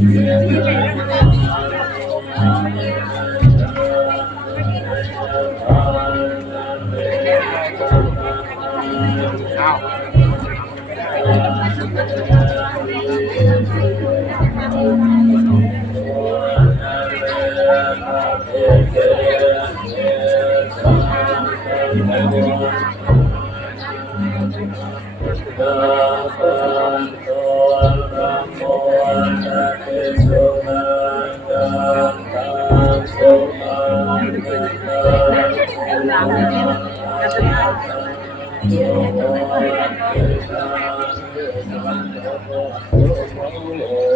Amen.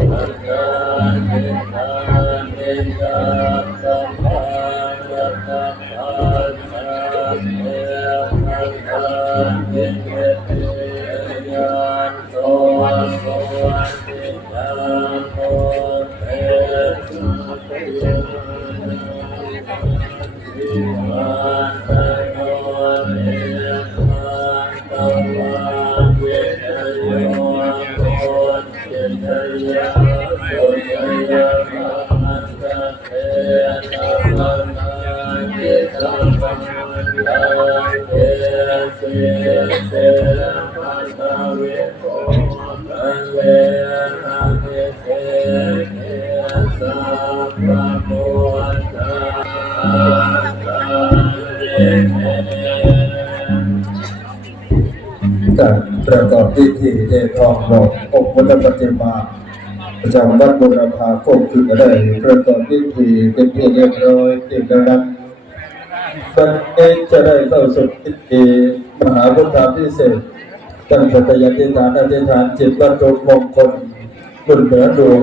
Amen. การประกอบพิธีเททองหลอกองค์พระปฏิมาประจำวัดบุรพาคงคืออะไรประกอบพิธีเป็นที่เรียบร้อยเรียบร้อยวันนี้จะได้เข้าสู่พิธีมหาพุทธาพิเศษ ตั้งสัตยาธิฐานอธิษฐานจิตวัตถุมงคลบุญเหนือดวง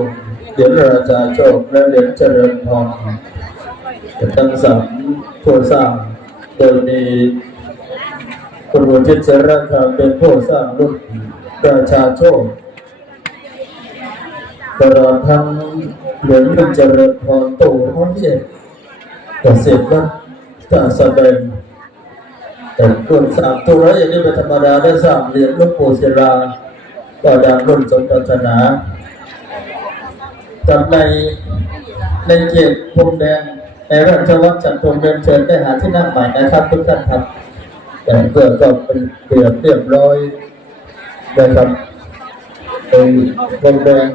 เหรียญราชาโชคและเหรียญเจริญพรทั้งสามผู้สร้างโดยมีคุณวุฒิเสรคาเป็นผู้สร้างรุ่นระชาโชคตลอดทั้งเหลืองเป็นเจริญพรตู่ท้องเย็นเกษตรวัดตาสะเบน แต่รุ่นสามตัวแล้วอย่างนี้เป็นธรรมดาได้สางเหรียญลูกปู่ศิลาก็ดังรุ่นสมปรารถนาจำในในเขตพรมแดงในราชวัฒน์จัดพรมเดินเชิญได้หาที่นั่งใหม่นะครับทุกท่านครับแต่เกิดก็เป็นเปรียบเรียบร้อยนะครับเป็นวงแดง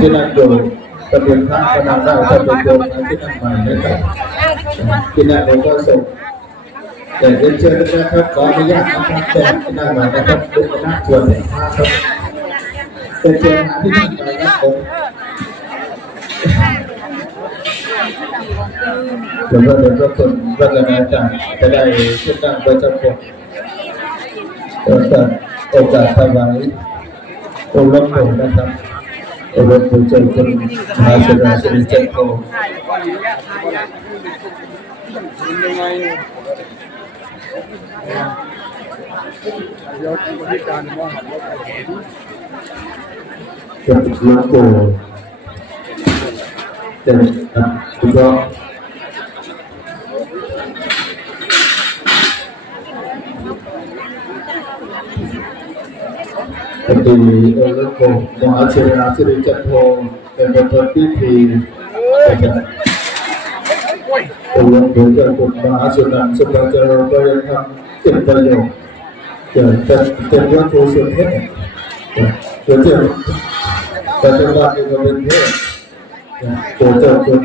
ที่นั่งอยู่ทะเบียนพระก็นำได้ทะเบียนโยมที่นั่งใหม่นะครับที่นั่งเราก็ส่ง เรียนเชิญนะครับขออนุญาตนะครับแต่ที่นั่งม่นะครับลุกนั่งชวนเลยครับเป็นเชิญหาที่นั่งใหม่ครับผมเดี๋ยวเราเดี๋ยวเราคนรัตนาจารย์จะได้ขึ้นนั่งประจำปกโอกาสโอกาสถวายองค์หลวงปู่นะครับองค์หลวงปู่เจ้าคุณมหาเสนาสิริเจ้าโต เป็นหลวงปู่เด็กครับทุกท่านปฏิเอลวงปู่มหาเชนาสิริจันโทเป็นประธานพิธีนะครับ องค์หลวงปู่เจ้าคุณมหาสุนันสุภาเจริญก็ยังทำเป็นประโยชน์เกิดเป็นเป็นวัตถุสุดเทพเกิดเจ้าปัจจุบันนี้ก็เป็นเทพตัวเจ้าคุณ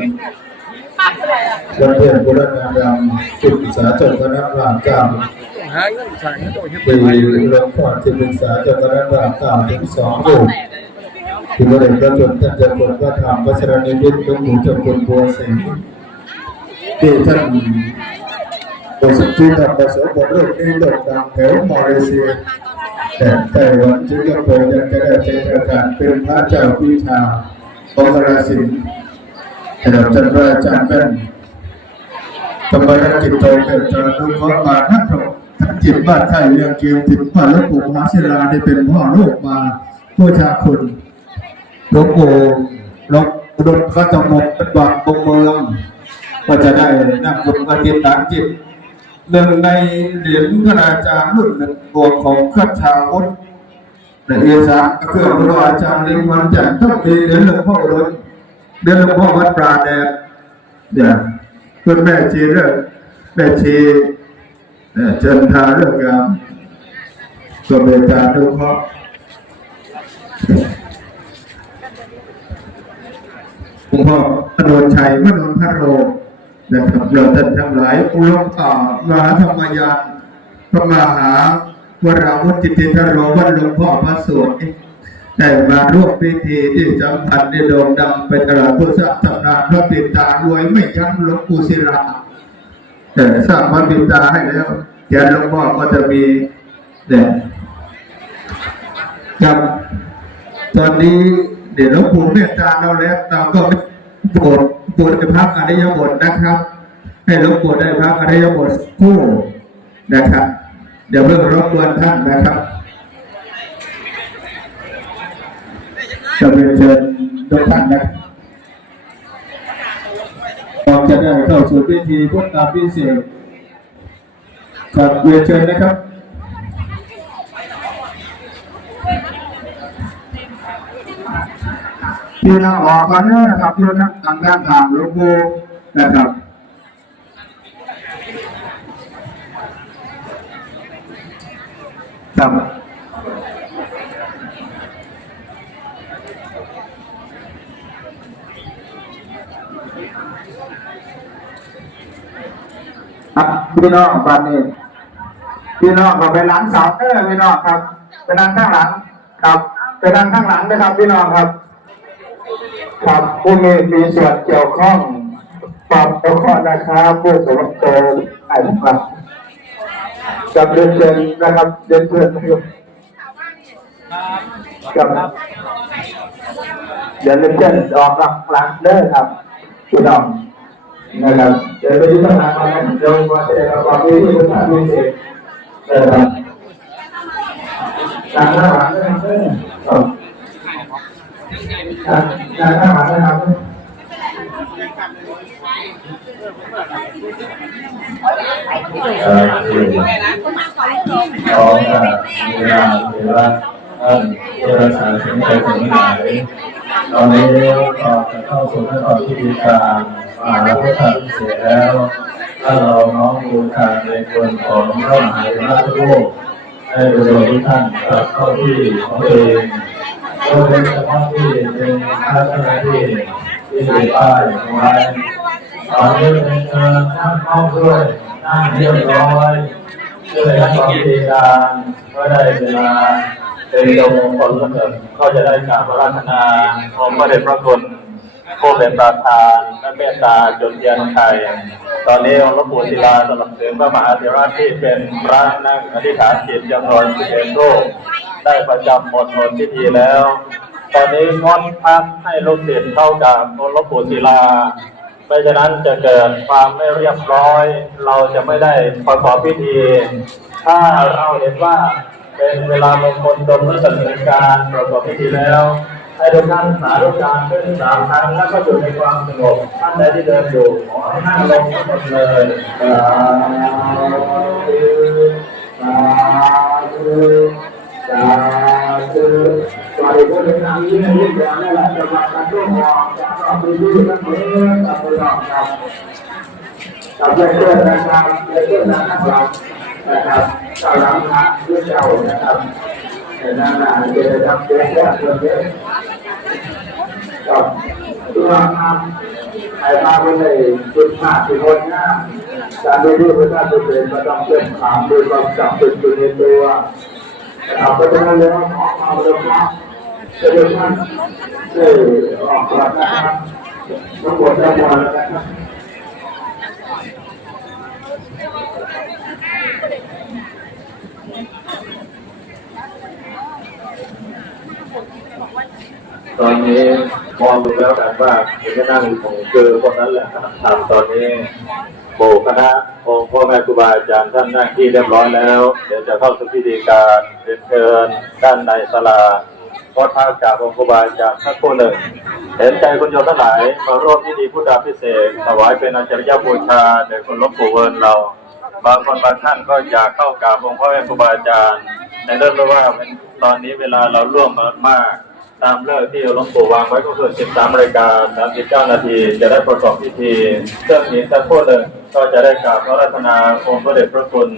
วันเพ็ญบุรณาดำศึกษาเจ้าคณะพระเก้าหาเงินสั่งให้ตัวเฮ็ดปีหลวงพ่อที่ปรึกษาจ้าคณะพระเก้าถึงสองรูปที่บริเวณพระชนท่านจ้าคุณพระธรรมวัชรนิมิตรหลวงปู่เจ้าคุณบัวศรี ที่ท่านประสบที่ทำประสบผลโลกนี้โลกดังแถวมาเลเซียแต่ไต้หวันสิงคโปร์ยังจะได้เป็นประกาศเป็นพระเจ้าพิชาองค์ราศินขณะท่านพระอาจารย์เป็นธรรมรักิจโตเกิดจากนุเคราะห์มาท่านพระท่านจิตบ้านไทยเรียงเกียวจิตบ้านหลวงปู่มหาศิลาได้เป็นพ่อลูกมาผู้ชาคุณหลวงปู่หลวงอุดมพระจมกเป็นวังบงเมือง ก็จะได้นักบุญมาติดตามจิตหนึ่งในเหรียญพระอาจารย์รุ่นหนึ่งตัวของข้าชาวุฒในเอสาก็คือพระอาจารย์ลิงวันจันทร์ต้องมีเหรียญหลวงพ่ออุดมเหรียญหลวงพ่อวัดปราแดดเนี่ยคุณแม่ชีเรื่องแม่ชีเนี่ยเชิญทาเรื่องงามตัวเบจารย์ดูเคราะห์หลวงพ่อพระโดชัยมโนนพระโร นะครับเราท่านทั้งหลายอุลงต่อมหาธรรมยานพระมหาวราวุฒิติทโรวัดหลวงพ่อพระสวดได้มาร่วมพิธีที่จำพันในโด่งดังเป็นตลาดพุทธตำนาพระปิตารวยไม่ยั้งหลวงปู่ศิลาแต่สร้างพระปิตาให้แล้วแกนหลวงพ่อก็จะมีเนี่ยครับตอนนี้เดี๋ยวหลวงปู่เมตตาเราแล้วเราก็ โปรดโปรดจะพักอริยบทนะครับ ให้หลวงปู่ได้พักอริยบทคู่นะครับ เดี๋ยวเพิ่งรบกวนท่านนะครับจะเป็นเชิญทุกท่านนะเราจะได้เข้าสู่พิธีพุทธาพิเศษกับเรียนเชิญนะครับ พี่น้องออกกันเลยนะครับพี่น้องทางด้านทางลวงปู่นะครับครับครับพี่น้องบ้านนี้พี่น้องก็ไปหลังสาวเออพี่น้องครับไปนั่งข้างหลังครับไปนั่งข้างหลังนะครับพี่น้องครับ ครับผู้มีมีส่วนเกี่ยวข้องปรับประเคราะห์นะครับผู้สมัครโตไอ้ครับกับเรียนเชิญนะครับเรียนเชิญนะครับกับเดี๋ยวเรียนเชิญออกหลักหลักเด้อครับพี่น้องนะครับเดี๋ยวไปที่สถานการณ์เดี๋ยวมาเจอกับความที่ที่ท่านมีเสกนะครับการหน้าหลังนะครับ เด้อครับการการทหารนะครับเอ่อขอการเวลาเวลาท่านเจรจาถึงใจถึงหนึ่งตอนนี้ก็จะเข้าสู่ขั้นตอนพิธีการมหาพุทธพิเศษแล้วถ้าเราน้อมดูการในคนของพระมหาวิราชรูปให้ดูทุกท่านกลับเข้าที่ของตัวเอง ก็เป็นสภาพที่เป็นทัศนที่ที่มีป้ายไว้ตอนนี้เป็นเชิญท่านเข้าด้วยนั่งเรียบร้อยเพื่อให้ความพิธีการก็ได้เวลาเป็นโยมงคลแล้วเกิดก็จะได้กราบพระราชนาองค์พระเดชพระคุณผู้เป็นประธานและเมตตาจุดเทียนไทย ตอนนี้องค์หลวงปู่ศิลาสลับเสริมพระมหาเถระที่เป็นพระนั่งอธิษฐานจิตจำนวนสิบเอ็ดรูป ได้ประจำหมดหมดพิธีแล้ว ตอนนี้งดพักให้ลูกศิษย์เข้ากับองค์หลวงปู่ศิลาไม่ฉะนั้นจะเกิดความไม่เรียบร้อย เราจะไม่ได้ประกอบพิธี ถ้าเราเห็นว่าเป็นเวลามงคลตนเมื่อดำเนินการประกอบพิธีแล้วให้ทุกท่านสาธุการขึ้นสามครั้งแล้วก็อยู่ในความสงบท่านใดที่เดินอยู่ขอให้นั่งลงทั้งหมดเลยสาธุสาธุ สาธุสวัสดีผู้เป็นนางยิ่งยิ่งใหญ่และหลักจังหวัดการร่วมงานจากต่อไปที่ทั้งหมดกับผู้รองครับกับเพื่อนเพื่อนนะครับเพื่อนเพื่อนนะครับนะครับเจ้าหลังพระด้วยเจ้านะครับแต่นานๆจะทำเยอะแยะเยอะแยะกับทุกท่านครับใครมาไม่ได้จุดมากที่คนหน้าการดูดูพระเจ้าตัวเป็นประจำเป็นถามดยความจับเป็นตัวในตัว เอาไปนั้นแล้วขอความรักจะได้ท่านได้ออกหลักนะครับทั้งหมดทั้งมวลนะครับตอนนี้มองดูแล้วกันว่าจะนั่งของเจอคนนั้นแหละครับตอนนี้ โบคณะองค์พ่อแม่ครูบาอาจารย์ท่านนั่งที่เรียบร้อยแล้ว เดี๋ยวจะเข้าสู่พิธีการเรียนเชิญด้านในศาลาพอท้าจากองค์ครูบาอาจารย์สักครู่หนึ่ง เห็นใจคุณโยมทั้งหลายมาร่วมพิธีพุทธาพิเศษถวายเป็นอาจารยบูชาแด่คุณหลวงปู่เวิร์นเรา บางคนบางท่านก็อยากเข้ากราบองค์พ่อแม่ครูบาอาจารย์ในเรื่องเพราะว่าตอนนี้เวลาเราล่วงมากตามเลิกที่หลวงปู่วางไว้ก็คือ 13นาฬิกา39นาที จะได้ประกอบพิธีเครื่องนี้สักครู่หนึ่ง ก็จะได้กราบพระรัตนาองค์พระเดชพระคุณ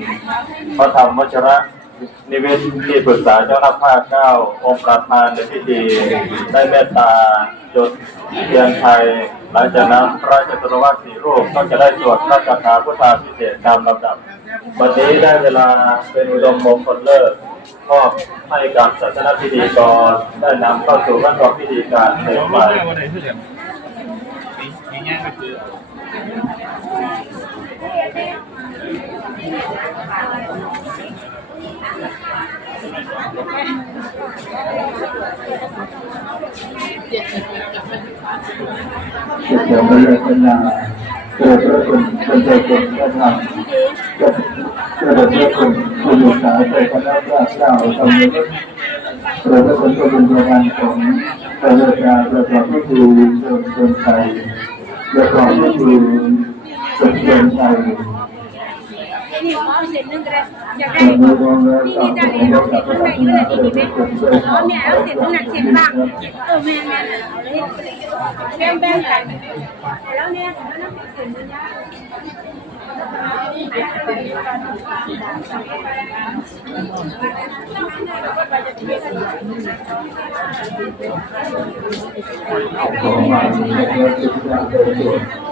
พระธรรมวชระนิเวศที่ปรึกษาเจ้าหน้าภาคเก้าองค์ประธานในพิธีได้เมตตาจดเทียนไทย หลังจากนั้นพระจตุรวาสสี่รูปก็จะได้สวดพระคาถาพุทธาพิเศษตามลำดับ วันนี้ได้เวลาเป็นอุดมมงคลเลิศมอบให้กับศาสนพิธีกรได้นำเข้าสู่ขั้นตอนพิธีการในไป จะเกิดเป็นเป็นนาเกิดเป็นเป็นเป็นเป็นพระธรรมจะเกิดเป็นเป็นคุณศึกษาใจคณะระเจ้าทำให้เกิดเป็นเป็นเป็นประธานของพระราชาประกอบพิธีเดินเดินไทยประกอบพิธี เดินไทยนี่เอาเศษนึงก็ได้อยากได้นี่นี่จ้าเนี่ยเอาเศษนึงไหนอยู่เลยนี่นี่แม่เอาเนี่ยเอาเศษนึงหนักเศษบ้างเออแม่แม่เอาเลยแบ่งแบ่งกันแล้วเนี่ยมันต้องเศษนึงยาเอาของมาในเรื่องที่จะเกิดขึ้นและจะเป็นประธานในเรื่องที่เกิด